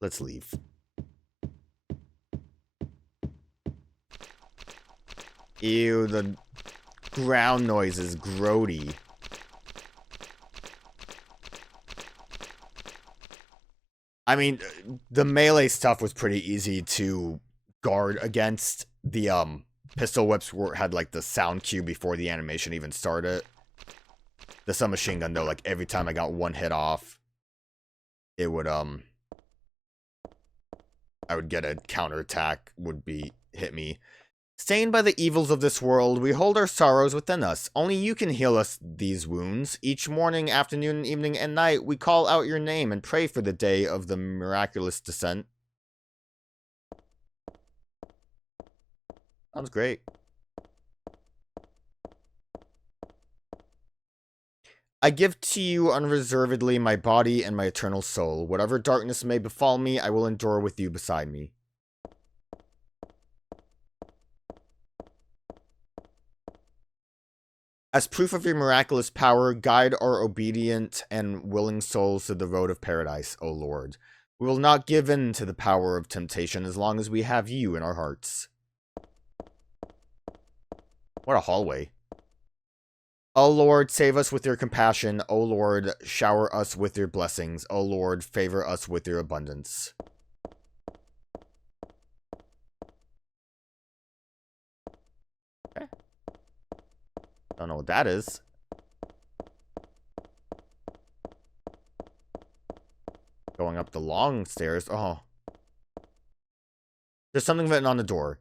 Let's leave. Ew, the ground noise is grody. I mean, the melee stuff was pretty easy to guard against. The pistol whips had like the sound cue before the animation even started. The submachine gun though, like every time I got one hit off, it would I would get a counterattack hit me. Stained by the evils of this world, we hold our sorrows within us. Only you can heal us these wounds. Each morning, afternoon, evening, and night, we call out your name and pray for the day of the miraculous descent. Sounds great. I give to you unreservedly my body and my eternal soul. Whatever darkness may befall me, I will endure with you beside me. As proof of your miraculous power, guide our obedient and willing souls to the road of paradise, O Lord. We will not give in to the power of temptation as long as we have you in our hearts. What a hallway. O Lord, save us with your compassion. O Lord, shower us with your blessings. O Lord, favor us with your abundance. Okay. Don't know what that is. Going up the long stairs. Oh. There's something written on the door.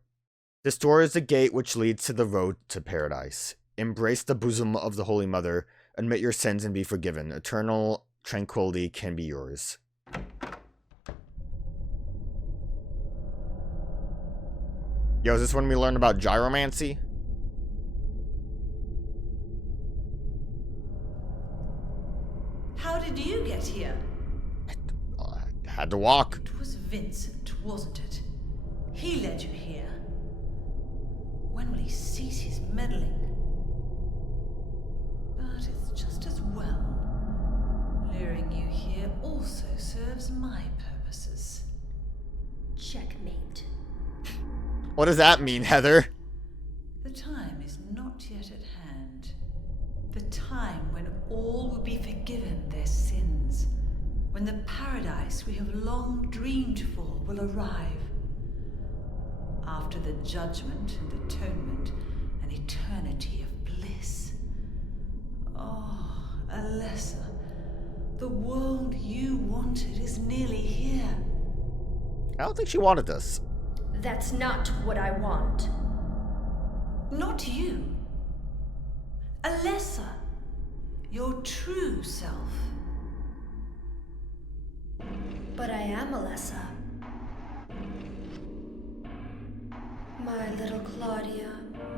This door is the gate which leads to the road to paradise. Embrace the bosom of the Holy Mother. Admit your sins and be forgiven. Eternal tranquility can be yours. Yo, is this when we learn about gyromancy? How did you get here? I had to walk. It was Vincent, wasn't it? He led you here. When will he cease his meddling? But it's just as well. Luring you here also serves my purposes. Checkmate. What does that mean, Heather? The time is not yet at hand. The time when all will be forgiven their sins. When the paradise we have long dreamed for will arrive. After the judgment and atonement, an eternity of bliss. Oh, Alessa, the world you wanted is nearly here. I don't think she wanted this. That's not what I want. Not you. Alessa, your true self. But I am Alessa. My little Claudia,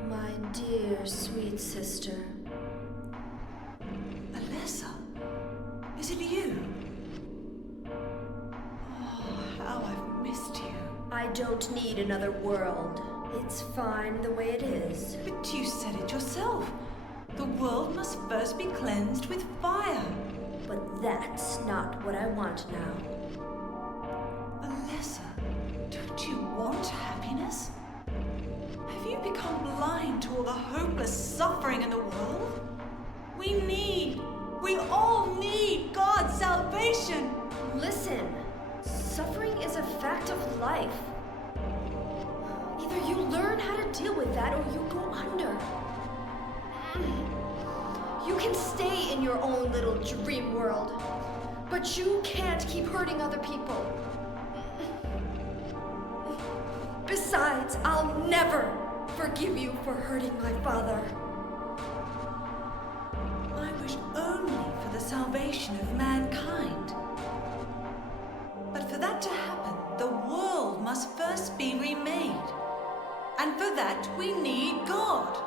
my dear sweet sister. Alessa, is it you? Oh, how I've missed you. I don't need another world. It's fine the way it is. But you said it yourself. The world must first be cleansed with fire. But that's not what I want now. Alessa, don't you want happiness? Have you become blind to all the hopeless suffering in the world? We all need God's salvation. Listen, suffering is a fact of life. Either you learn how to deal with that or you go under. You can stay in your own little dream world, but you can't keep hurting other people. Besides, I'll never forgive you for hurting my father. I wish only for the salvation of mankind. But for that to happen, the world must first be remade. And for that, we need God.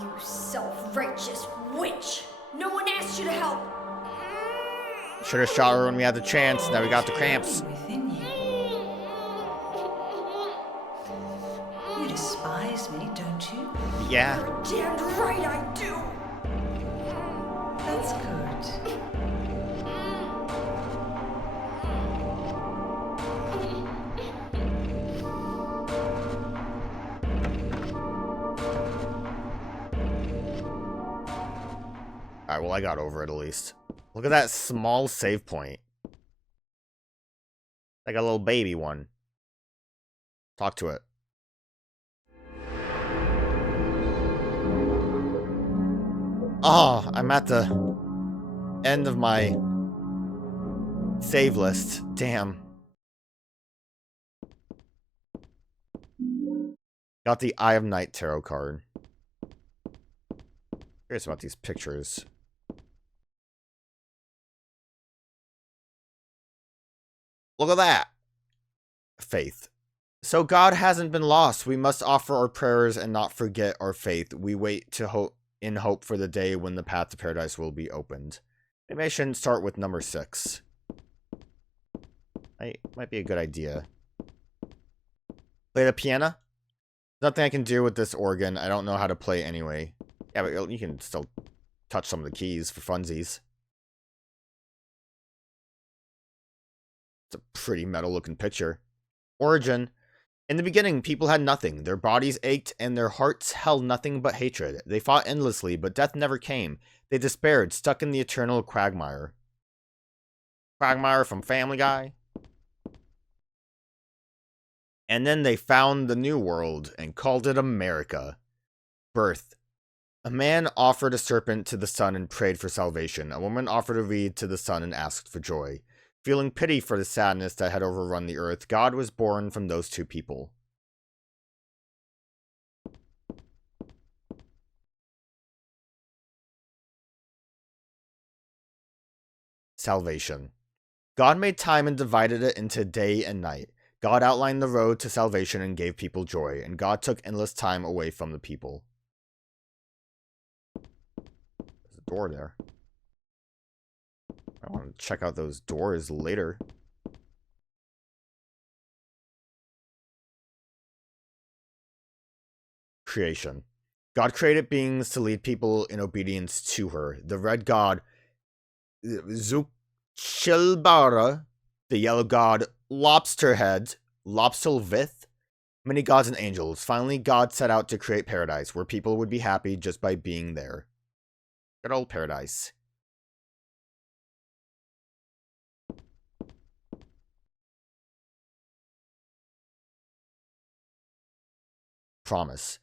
You self-righteous witch! No one asked you to help! Should have shot her when we had the chance. Now we got the cramps. Within you. You despise me, don't you? Yeah. You're damned right I do! That's good. Alright, well, I got over it at least. Look at that small save point. Like a little baby one. Talk to it. Oh, I'm at the end of my save list. Damn. Got the Eye of Night tarot card. Curious about these pictures. Look at that. Faith. So God hasn't been lost. We must offer our prayers and not forget our faith. We wait to in hope for the day when the path to paradise will be opened. Maybe I shouldn't start with number 6. Might be a good idea. Play the piano? Nothing I can do with this organ. I don't know how to play anyway. Yeah, but you can still touch some of the keys for funsies. It's a pretty metal-looking picture. Origin. In the beginning, people had nothing. Their bodies ached, and their hearts held nothing but hatred. They fought endlessly, but death never came. They despaired, stuck in the eternal quagmire. Quagmire from Family Guy? And then they found the new world, and called it America. Birth. A man offered a serpent to the sun and prayed for salvation. A woman offered a reed to the sun and asked for joy. Feeling pity for the sadness that had overrun the earth, God was born from those two people. Salvation. God made time and divided it into day and night. God outlined the road to salvation and gave people joy, and God took endless time away from the people. There's a door there. I want to check out those doors later. Creation. God created beings to lead people in obedience to her. The red god, Zukchilbara, the yellow god, Lobsterhead, Lobstelvith, many gods and angels. Finally, God set out to create paradise, where people would be happy just by being there. Good old paradise. Promise.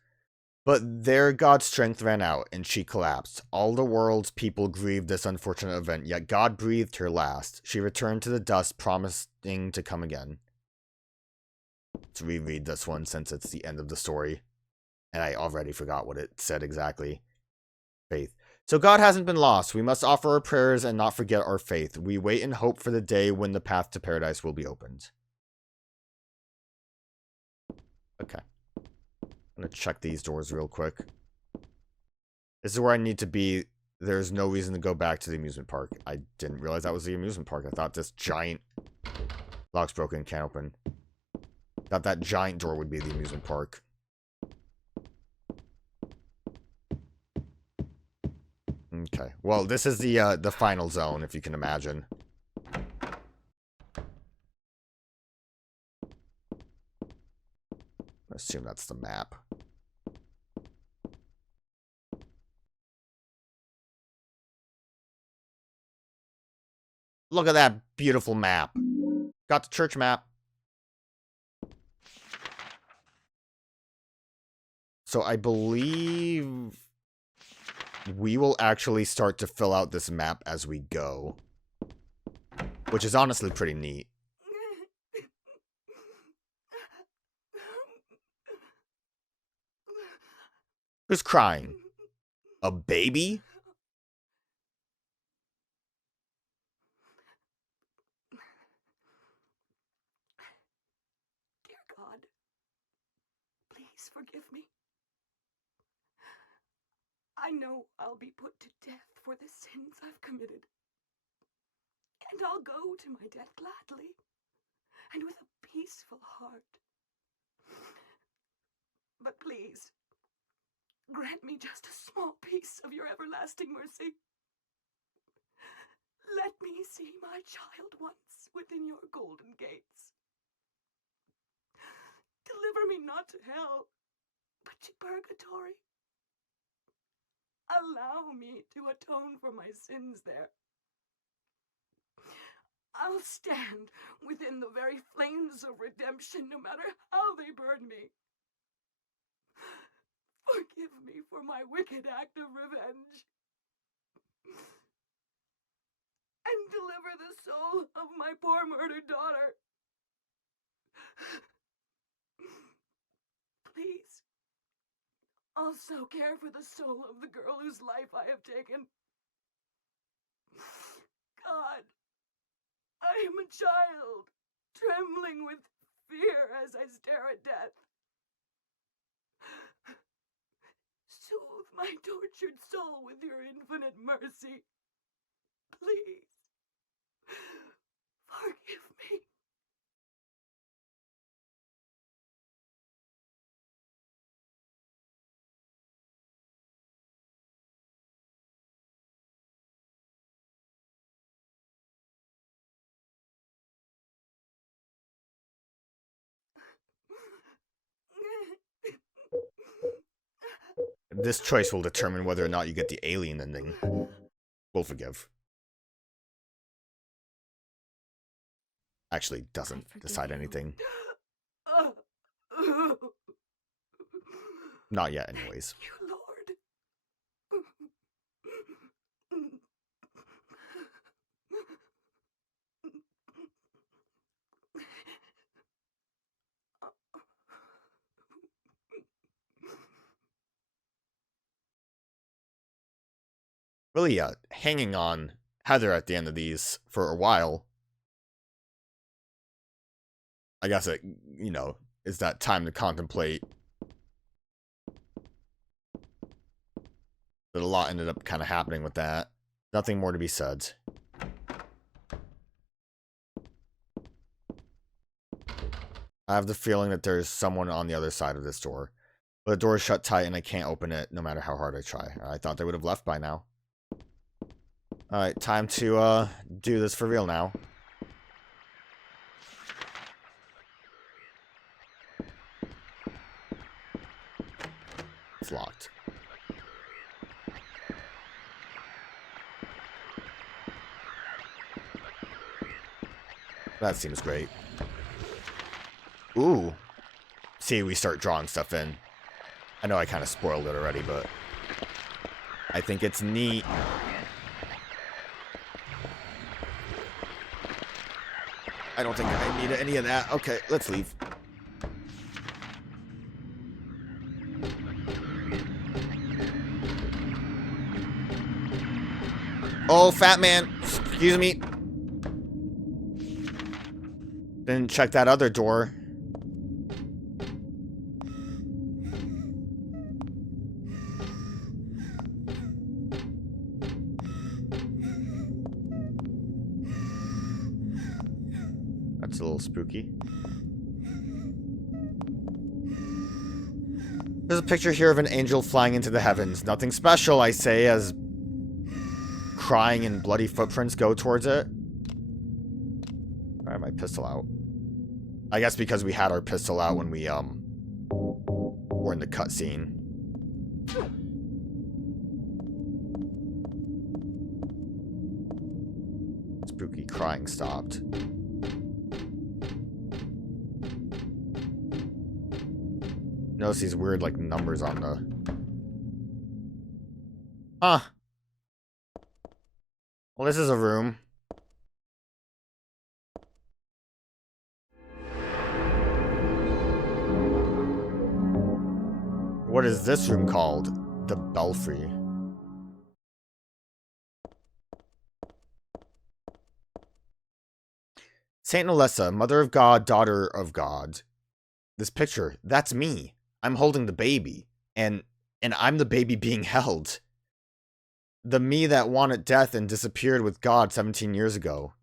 But there God's strength ran out, and she collapsed. All the world's people grieved this unfortunate event, yet God breathed her last. She returned to the dust, promising to come again. Let's reread this one since it's the end of the story. And I already forgot what it said exactly. Faith. So God hasn't been lost. We must offer our prayers and not forget our faith. We wait and hope for the day when the path to paradise will be opened. Okay. I'm gonna check these doors real quick. This is where I need to be. There's no reason to go back to the amusement park. I didn't realize that was the amusement park. I thought this giant... Lock's broken, can't open. Thought that giant door would be the amusement park. Okay. Well, this is the final zone, if you can imagine. I assume that's the map. Look at that beautiful map. Got the church map. So I believe we will actually start to fill out this map as we go. Which is honestly pretty neat. Who's crying? A baby? Dear God, please forgive me. I know I'll be put to death for the sins I've committed. And I'll go to my death gladly and with a peaceful heart. But please, grant me just a small piece of your everlasting mercy. Let me see my child once within your golden gates. Deliver me not to hell, but to purgatory. allow me to atone for my sins there. I'll stand within the very flames of redemption, no matter how they burn me. Forgive me for my wicked act of revenge. And deliver the soul of my poor murdered daughter. Please, also care for the soul of the girl whose life I have taken. God, I am a child, trembling with fear as I stare at death. Soothe my tortured soul with your infinite mercy. Please, forgive me. This choice will determine whether or not you get the alien ending. We'll forgive. Actually, doesn't decide anything. Not yet, anyways. You, Lord. Really, hanging on Heather at the end of these for a while. I guess it, is that time to contemplate. But a lot ended up kind of happening with that. Nothing more to be said. I have the feeling that there's someone on the other side of this door. But the door is shut tight and I can't open it no matter how hard I try. I thought they would have left by now. Alright, time to do this for real now. It's locked. That seems great. Ooh. See, we start drawing stuff in. I know I kind of spoiled it already, but I think it's neat. I don't think I need any of that. Okay, let's leave. Oh, fat man. Excuse me. Didn't check that other door. That's a little spooky. There's a picture here of an angel flying into the heavens. Nothing special, I say, as crying and bloody footprints go towards it. I have my pistol out. I guess because we had our pistol out when we, were in the cutscene. Spooky crying stopped. Notice these weird, like, numbers on the... Huh. Well, this is a room. What is this room called? The Belfry. Saint Alessa, Mother of God, Daughter of God. This picture, that's me. I'm holding the baby. And I'm the baby being held. The me that wanted death and disappeared with God 17 years ago.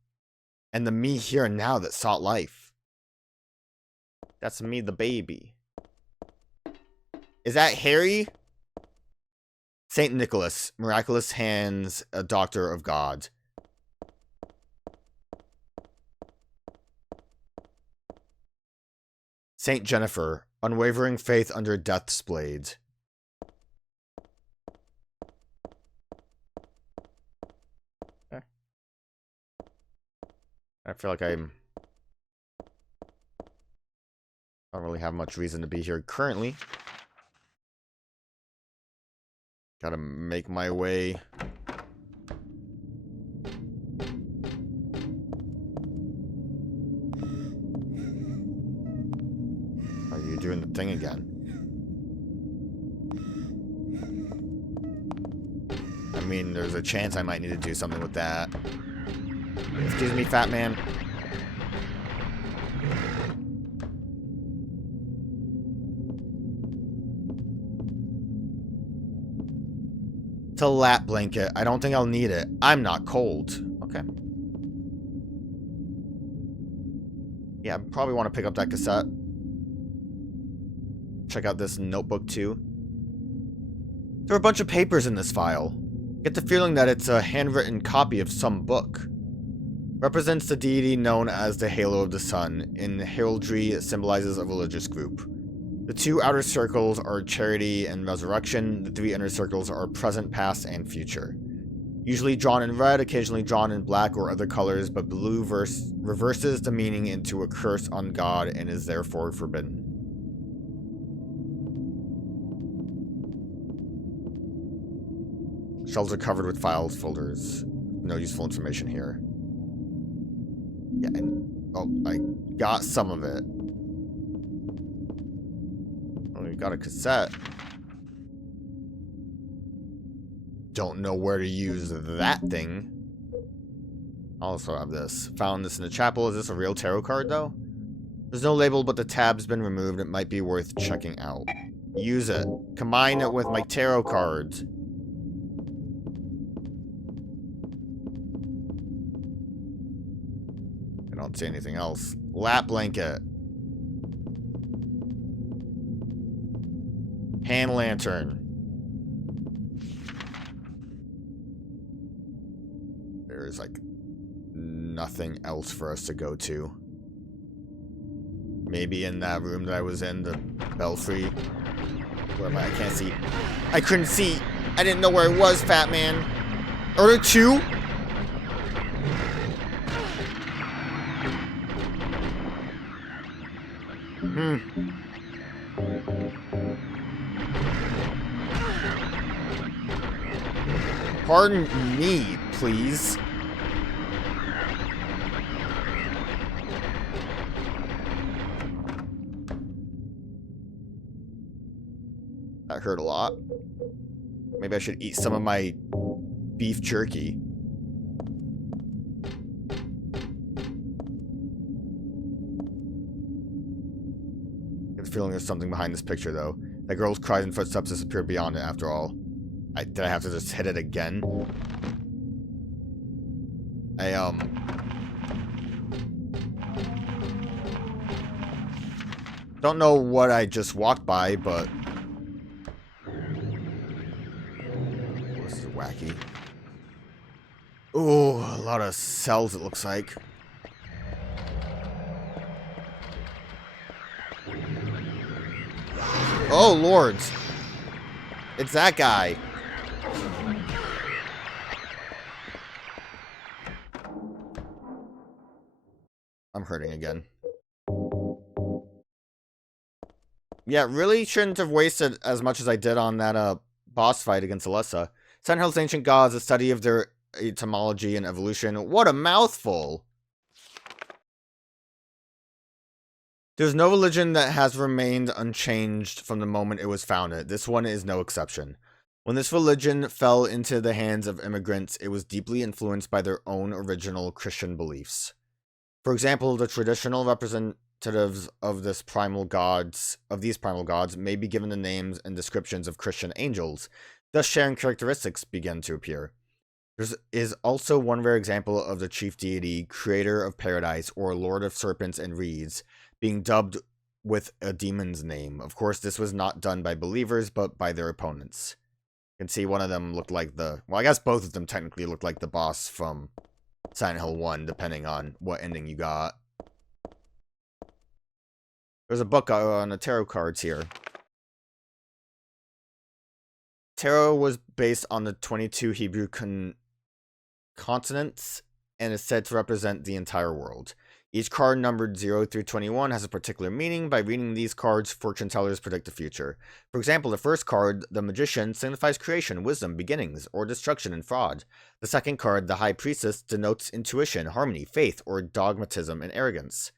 And the me here and now that sought life. That's me, the baby. Is that Harry? Saint Nicholas, miraculous hands, a doctor of God. Saint Jennifer, unwavering faith under death's blade. I feel like I don't really have much reason to be here currently. Gotta make my way. Are you doing the thing again? I mean, there's a chance I might need to do something with that. Excuse me, fat man. It's a lap blanket. I don't think I'll need it. I'm not cold. Okay. Yeah, I probably want to pick up that cassette. Check out this notebook too. There are a bunch of papers in this file. Get the feeling that it's a handwritten copy of some book. Represents the deity known as the Halo of the Sun. In heraldry, it symbolizes a religious group. The two outer circles are charity and resurrection. The three inner circles are present, past, and future. Usually drawn in red, occasionally drawn in black or other colors, but blue reverses the meaning into a curse on God and is therefore forbidden. Shelves are covered with files, folders. No useful information here. Yeah, and oh, I got some of it. Oh, we got a cassette. Don't know where to use that thing. I also have this. Found this in the chapel. Is this a real tarot card, though? There's no label, but the tab's been removed. It might be worth checking out. Use it. Combine it with my tarot cards. I don't see anything else. Lap blanket. Hand lantern. There's like nothing else for us to go to. Maybe in that room that I was in, the belfry. Where am I? I can't see. I couldn't see. I didn't know where it was, fat man. Are there two? Pardon me, please. That hurt a lot. Maybe I should eat some of my beef jerky. I get the feeling there's something behind this picture, though. That girl's cries and footsteps disappeared beyond it, after all. Did I have to just hit it again? Don't know what I just walked by, but this is wacky. Ooh, a lot of cells, it looks like. Oh, lords. It's that guy. I'm hurting again. Yeah, really shouldn't have wasted as much as I did on that boss fight against Alessa. Sentinel's ancient gods, a study of their etymology and evolution. What a mouthful! There's no religion that has remained unchanged from the moment it was founded. This one is no exception. When this religion fell into the hands of immigrants, it was deeply influenced by their own original Christian beliefs. For example, the traditional representatives of these primal gods may be given the names and descriptions of Christian angels, thus sharing characteristics begin to appear. There is also one rare example of the chief deity, creator of paradise, or lord of serpents and reeds, being dubbed with a demon's name. Of course, this was not done by believers, but by their opponents. You can see one of them looked like well, I guess both of them technically looked like the boss from Silent Hill 1, depending on what ending you got. There's a book on the tarot cards here. Tarot was based on the 22 Hebrew consonants and is said to represent the entire world. Each card numbered 0 through 21 has a particular meaning. By reading these cards, fortune tellers predict the future. For example, the first card, the Magician, signifies creation, wisdom, beginnings, or destruction and fraud. The second card, the High Priestess, denotes intuition, harmony, faith, or dogmatism and arrogance.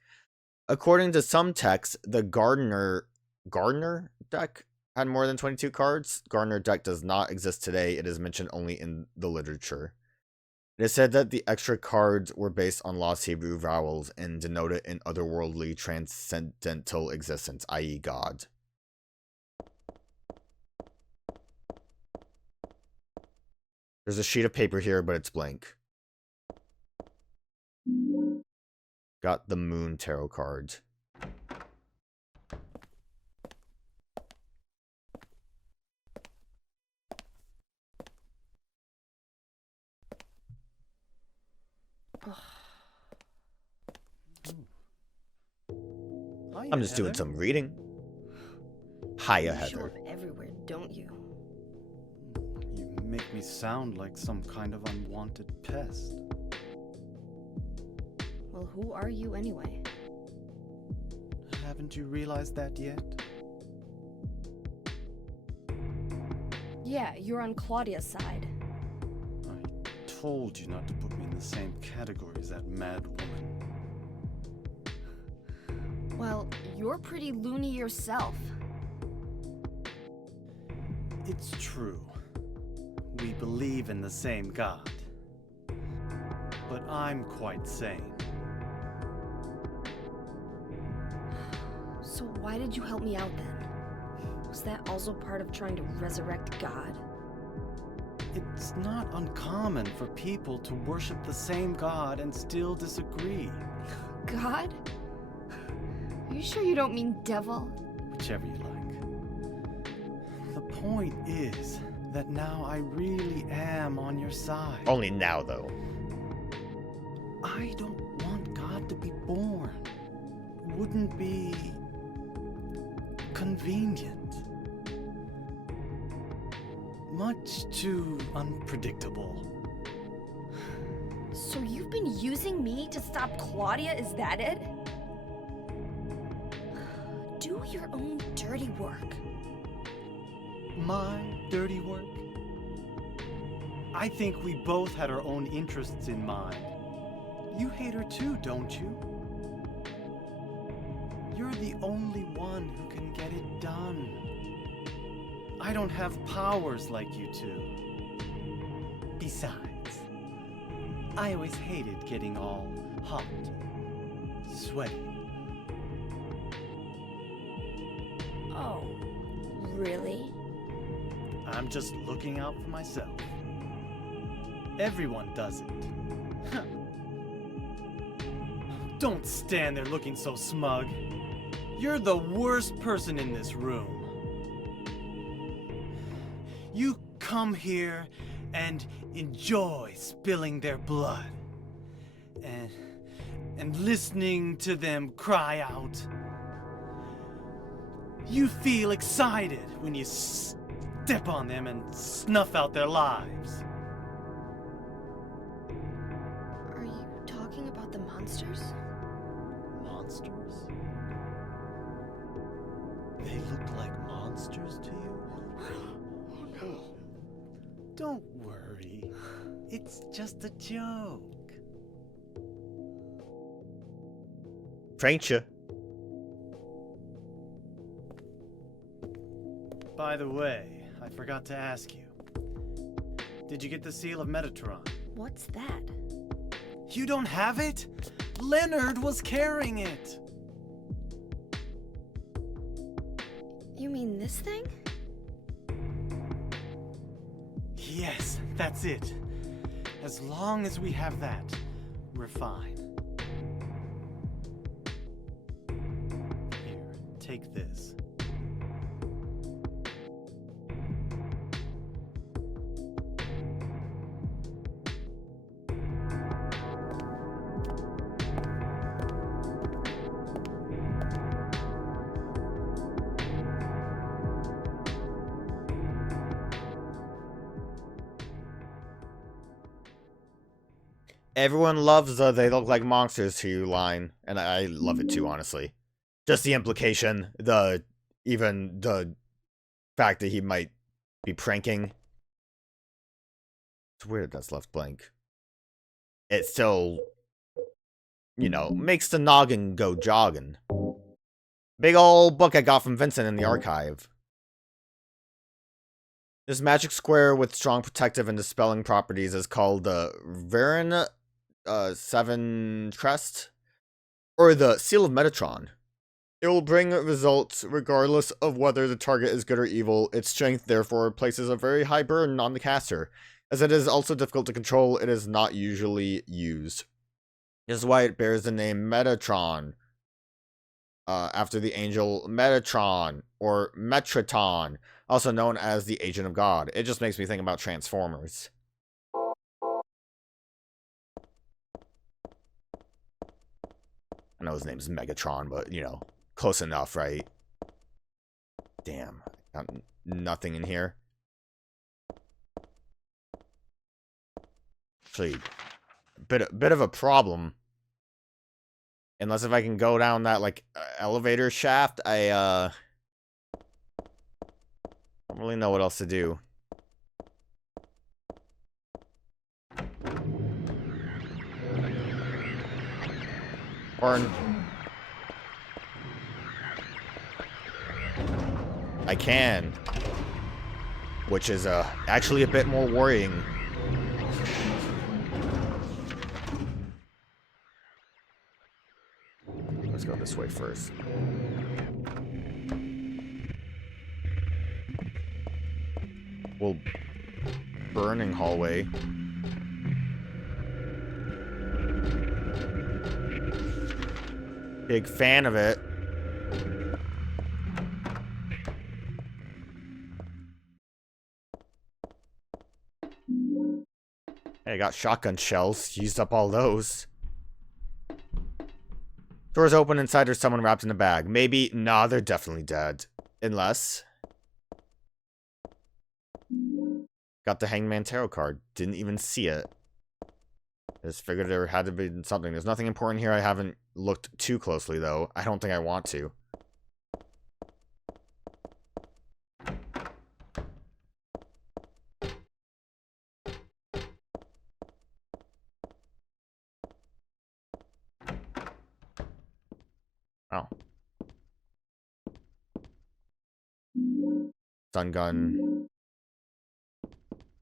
According to some texts, the Gardner deck had more than 22 cards. Gardner deck does not exist today. It is mentioned only in the literature. It is said that the extra cards were based on lost Hebrew vowels and denoted an otherworldly transcendental existence, i.e. God. There's a sheet of paper here, but it's blank. Got the Moon Tarot card. I'm just doing some reading. Hiya, You show Heather. up everywhere, don't you? You make me sound like some kind of unwanted pest. Well, who are you anyway? Haven't you realized that yet? Yeah, you're on Claudia's side. I told you not to put me in the same category as that mad woman. Well, you're pretty loony yourself. It's true. We believe in the same God. But I'm quite sane. So why did you help me out then? Was that also part of trying to resurrect God? It's not uncommon for people to worship the same God and still disagree. God? Are you sure you don't mean devil? Whichever you like. The point is that now I really am on your side. Only now, though. I don't want God to be born. Wouldn't be convenient. Much too unpredictable. So you've been using me to stop Claudia, is that it? Do your own dirty work. My dirty work? I think we both had our own interests in mind. You hate her too, don't you? You're the only one who can get it done. I don't have powers like you two. Besides, I always hated getting all hot, sweaty. Oh, really? I'm just looking out for myself. Everyone does it. Don't stand there looking so smug. You're the worst person in this room. You come here and enjoy spilling their blood. And listening to them cry out. You feel excited when you step on them and snuff out their lives. Are you talking about the monsters? Monsters? They look like monsters to you? Oh no. Don't worry. It's just a joke. Pranked you. By the way, I forgot to ask you. Did you get the seal of Metatron? What's that? You don't have it? Leonard was carrying it. You mean this thing? Yes, that's it. As long as we have that, we're fine. Here, take this. Everyone loves the "they look like monsters" to you line, and I love it too, honestly. Just the implication, even the fact that he might be pranking. It's weird that's left blank. It still, makes the noggin go jogging. Big ol' book I got from Vincent in the archive. This magic square with strong protective and dispelling properties is called the Varan 7 Crest, or the Seal of Metatron. It will bring results regardless of whether the target is good or evil. Its strength, therefore, places a very high burden on the caster. As it is also difficult to control, it is not usually used. This is why it bears the name Metatron, after the angel Metatron, or Metraton, also known as the Agent of God. It just makes me think about Transformers. I know his name's Megatron, but, close enough, right? Damn, got nothing in here. Actually, bit of a problem. Unless if I can go down that, elevator shaft, I, don't really know what else to do. Or... I can. Which is, actually a bit more worrying. Let's go this way first. Well, burning hallway. Big fan of it. Hey, I got shotgun shells. Used up all those. Doors open. Inside there's someone wrapped in a bag. Maybe. Nah, they're definitely dead. Unless... Got the Hangman Tarot card. Didn't even see it. Just figured there had to be something. There's nothing important here. I haven't looked too closely, though. I don't think I want to. Oh. Stun gun.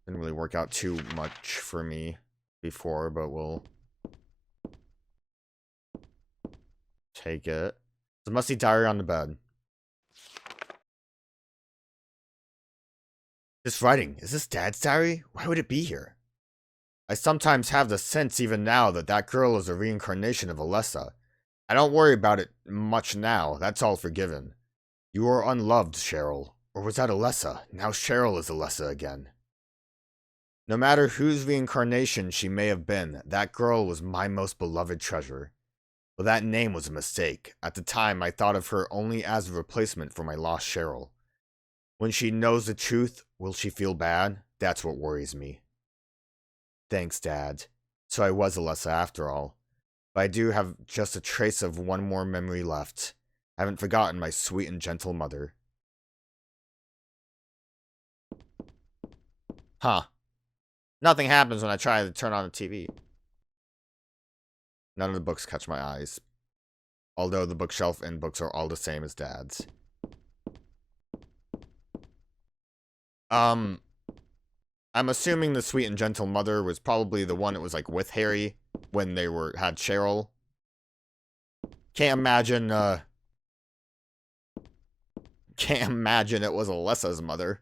Didn't really work out too much for me before, but we'll take it. The musty diary on the bed. This writing, is this Dad's diary? Why would it be here? I sometimes have the sense even now that that girl is a reincarnation of Alessa. I don't worry about it much now. That's all forgiven. You are unloved, Cheryl. Or was that Alessa? Now Cheryl is Alessa again. No matter whose reincarnation she may have been, that girl was my most beloved treasure. Well, that name was a mistake. At the time, I thought of her only as a replacement for my lost Cheryl. When she knows the truth, will she feel bad? That's what worries me. Thanks, Dad. So I was Alessa after all. But I do have just a trace of one more memory left. I haven't forgotten my sweet and gentle mother. Huh. Nothing happens when I try to turn on the TV. None of the books catch my eyes. Although the bookshelf and books are all the same as Dad's. I'm assuming the sweet and gentle mother was probably the one that was with Harry when they had Cheryl. Can't imagine it was Alessa's mother.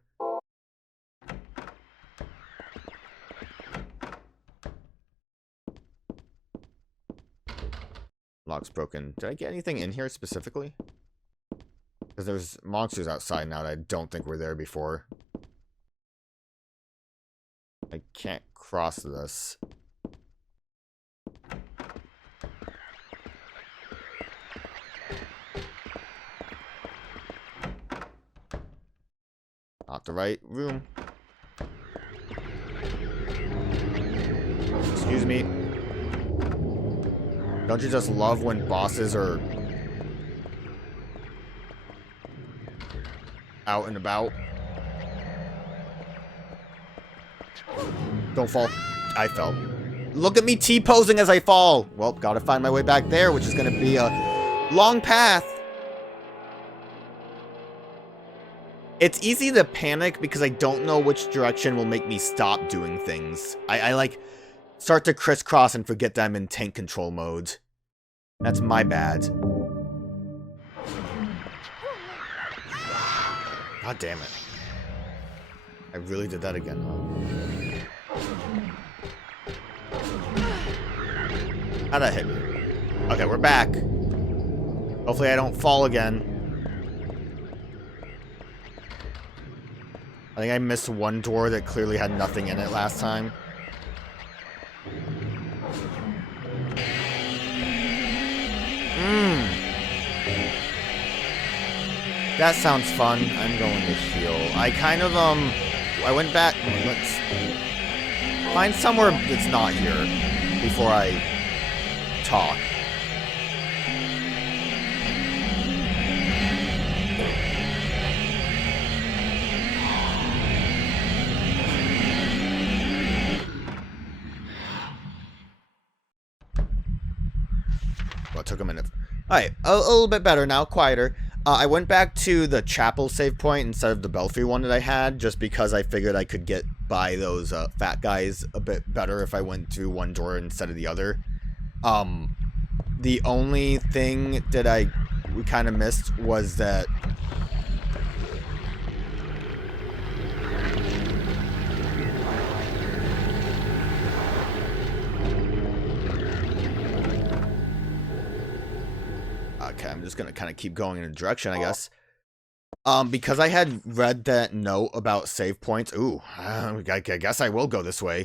Lock's broken. Did I get anything in here specifically? Because there's monsters outside now that I don't think were there before. I can't cross this. Not the right room. Excuse me. Don't you just love when bosses are out and about? Don't fall. I fell. Look at me T-posing as I fall. Well, gotta find my way back there, which is gonna be a long path. It's easy to panic because I don't know which direction will make me stop doing things. I like start to crisscross and forget that I'm in tank control mode. That's my bad. God damn it. I really did that again, huh? How'd that hit me? Okay, we're back. Hopefully I don't fall again. I think I missed one door that clearly had nothing in it last time. That sounds fun. I'm going to heal. I kind of, I went back. Let's find somewhere that's not here before I talk. Well, it took a minute. Alright, a little bit better now, quieter. I went back to the chapel save point instead of the belfry one that I had, just because I figured I could get by those fat guys a bit better if I went through one door instead of the other. The only thing that we kind of missed was that okay, I'm just gonna kind of keep going in a direction, I guess. Because I had read that note about save points. Ooh, I guess I will go this way.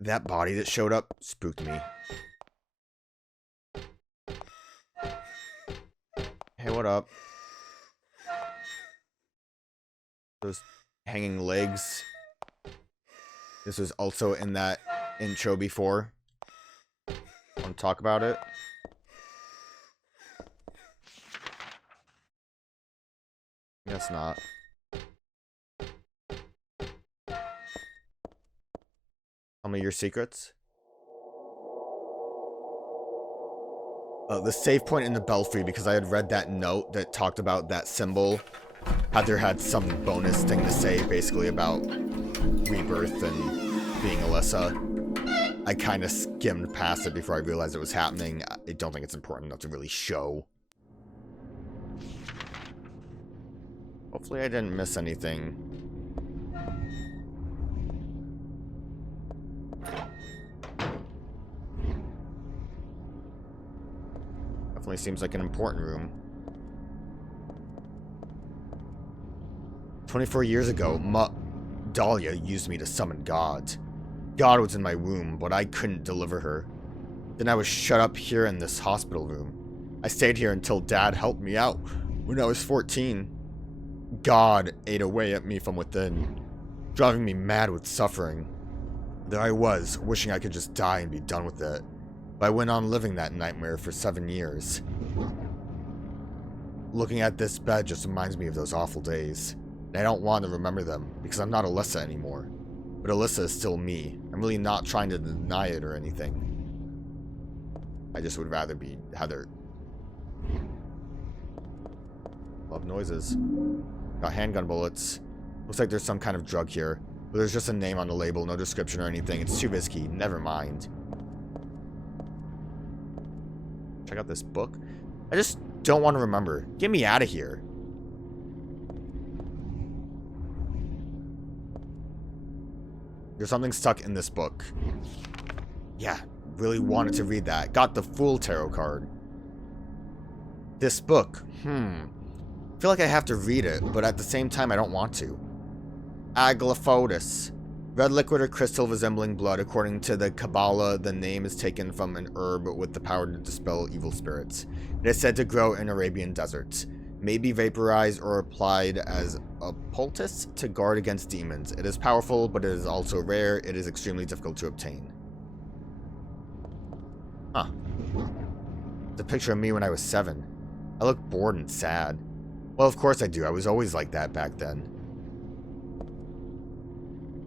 That body that showed up spooked me. Hey, what up? Those hanging legs. This was also in that intro before. Want to talk about it? Guess not. Tell me your secrets. The save point in the belfry, because I had read that note that talked about that symbol. How there had some bonus thing to say, basically about rebirth and being Alyssa. I kind of skimmed past it before I realized it was happening. I don't think it's important enough to really show. Hopefully I didn't miss anything. Definitely seems like an important room. 24 years ago, Dahlia used me to summon God. God was in my womb, but I couldn't deliver her. Then I was shut up here in this hospital room. I stayed here until Dad helped me out when I was 14. God ate away at me from within, driving me mad with suffering. There I was, wishing I could just die and be done with it. But I went on living that nightmare for 7 years. Looking at this bed just reminds me of those awful days. And I don't want to remember them, because I'm not Alyssa anymore. But Alyssa is still me. I'm really not trying to deny it or anything. I just would rather be Heather. Love noises. Got handgun bullets. Looks like there's some kind of drug here. But there's just a name on the label, no description or anything. It's too risky. Never mind. Check out this book. I just don't want to remember. Get me out of here. There's something stuck in this book. Yeah, really wanted to read that. Got the Fool Tarot card. This book. I feel like I have to read it, but at the same time I don't want to. Aglaphodus. Red liquid or crystal resembling blood. According to the Kabbalah, the name is taken from an herb with the power to dispel evil spirits. It is said to grow in Arabian deserts. May be vaporized or applied as a poultice to guard against demons. It is powerful, but it is also rare. It is extremely difficult to obtain. Huh. It's a picture of me when I was 7. I look bored and sad. Well, of course I do. I was always like that back then.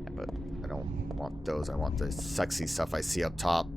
Yeah, but I don't want those. I want the sexy stuff I see up top.